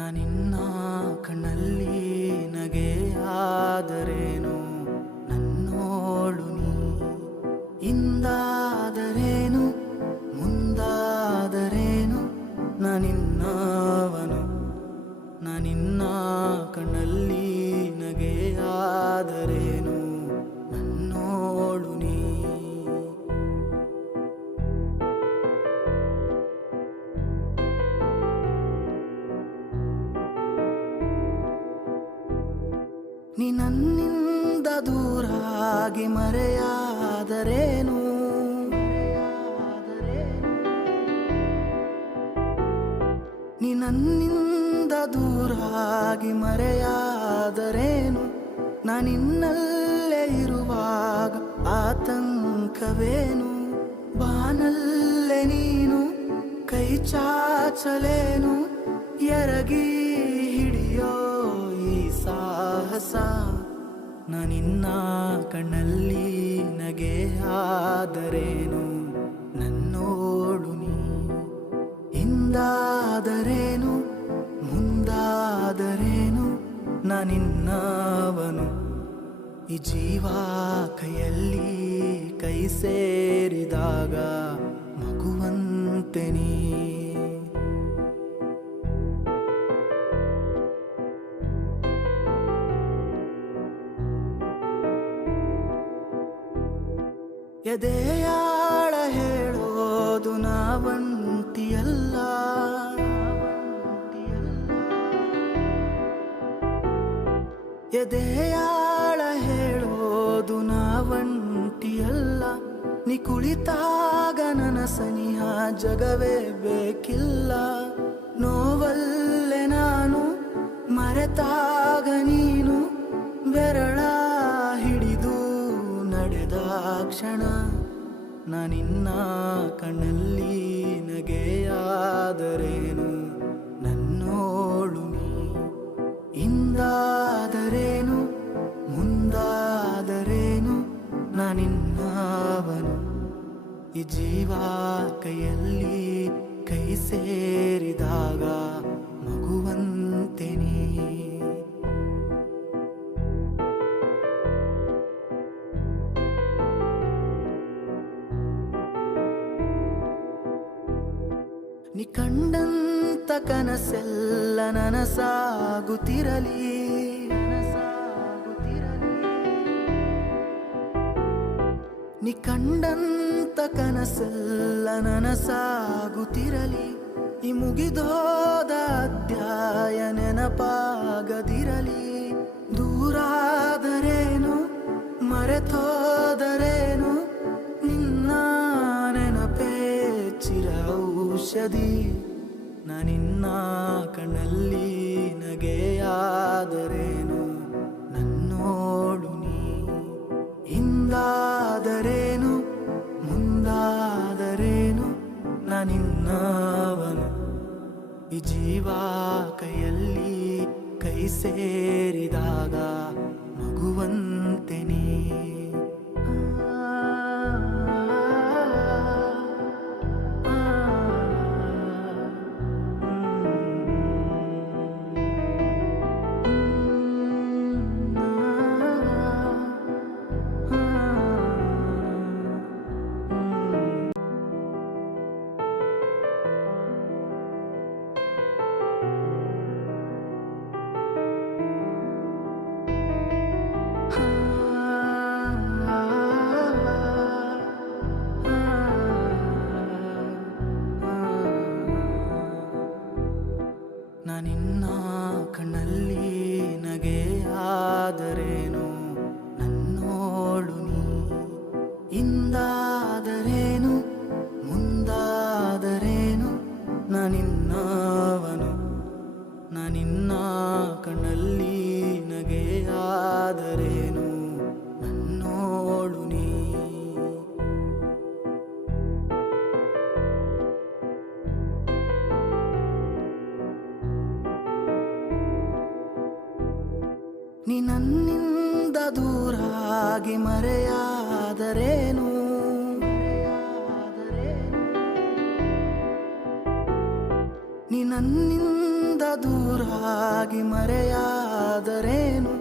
ನಾನಿನ್ನ ಕಣ್ಣಲ್ಲಿ ನಗೆಯಾದರೇನು ನನ್ನೋಳು ನೀ ಇಂದಾದರೇನು ಮುಂದಾದರೇನು ನಾನಿನ್ನವನು ನಾನಿನ್ನ ಕಣ್ಣಲ್ಲಿ ನಗೆಯಾದರೇನು ನನ್ನೋಳು ನೀ ನೀ ನನ್ನಿಂದ ದೂರಾಗಿ ಮರೆಯಾದರೇನು ನೀ ನನ್ನಿಂದ ದೂರಾಗಿ ಮರೆಯಾದರೇನು ನಾನಿನ್ನಲ್ಲೇ ಇರುವಾಗ ಆತಂಕವೇನು ಬಾನಲ್ಲೇ ನೀನು ಕೈ ಚಾಚಲೇನು ಎರಗಿ ಹಿಡಿಯೋ ಈ ಸಾಹಸ ನಾನಿನ್ನ ಕಣ್ಣಲ್ಲಿ ನಗೆಯಾದರೇನು ನನ್ನೋಳು ನೀ ಹಿಂದಾದರೇನು ಮುಂದಾದರೇನು ನಾನಿನ್ನವನು ಈ ಜೀವ ಕೈಯಲ್ಲಿ ಕೈ ಸೇರಿದಾಗ ಮಗುವಂತೆ ನೀ ಎದೆಯಾಳ ಹೇಳೋದು ನಾವಂತಿಯಲ್ಲ ಎದೆಯಾಳ ಹೇಳೋದು ನಾವಂಟಿಯಲ್ಲ ನೀ ಕುಳಿತಾಗ ನನ್ನ ಸನಿಹ ಜಗವೇ ಬೇಕಿಲ್ಲ ನೋವಲ್ಲೇ ನಾನು ಮರೆತಾಗ ನೀನು ಬೆರಳ ಹಿಡಿದು ನಡೆದ ಕ್ಷಣ ನಾನಿನ್ನ ಕಣ್ಣಲ್ಲಿ ನಗೆಯಾದರೇನು ನನ್ನೋಳು ನೀ ಹಿಂದಾದರೇನು ಮುಂದಾದರೇನು ನಾನಿನ್ನವನು ಈ ಜೀವ ಕೈಯಲ್ಲಿ ಕೈ ಸೇರಿದಾಗ ಮಗುವಂತೆ ನೀ ನೀ ಕಂಡಂತ ಕನಸೆಲ್ಲ ನನಸಾಗುತ್ತಿರಲಿ ನೀ ಕಂಡಂತ ಕನಸೆಲ್ಲ ನನಸಾಗುತ್ತಿರಲಿ ಈ ಮುಗಿದೋದ ಅಧ್ಯಾಯ ನೆನಪಾಗದಿರಲಿ ದೂರಾದರೇನು ಮರೆತೋದರೇನು ನಿನ್ನ ನೆನಪೇ ಚಿರ ಔಷಧಿ ನಾನಿನ್ನ ಕಣ್ಣಲ್ಲಿ ನಗೆಯಾದರೇನು ನನ್ನೋಳು ನೀ ಹಿಂದಾದರೇನು ಮುಂದಾದರೇನು ನಾನಿನ್ನವನು ಈ ಜೀವ ಕೈಯಲ್ಲಿ ಕೈ ಸೇರಿದಾಗ ಮಗುವಂತೆ ನೀ ನಾನಿನ್ನ ಕಣ್ಣಲ್ಲಿ ನಗೆಯಾದರೇನು ನನ್ನೋಳು ನೀ ಹಿಂದಾದರೇನು ಮುಂದಾದರೇನು ನಾನಿನ್ನವನು ನಾನಿನ್ನ ಕಣ್ಣಲ್ಲಿ ನಗೆಯಾದರೇನು ನನ್ನೋಳು ನೀ ನೀ ನನ್ನಿಂದ ದೂರಾಗಿ ಮರೆಯಾದರೇನು ನೀ ನನ್ನಿಂದ ನನ್ನಿಂದ ದೂರಾಗಿ ಮರೆಯಾದರೇನು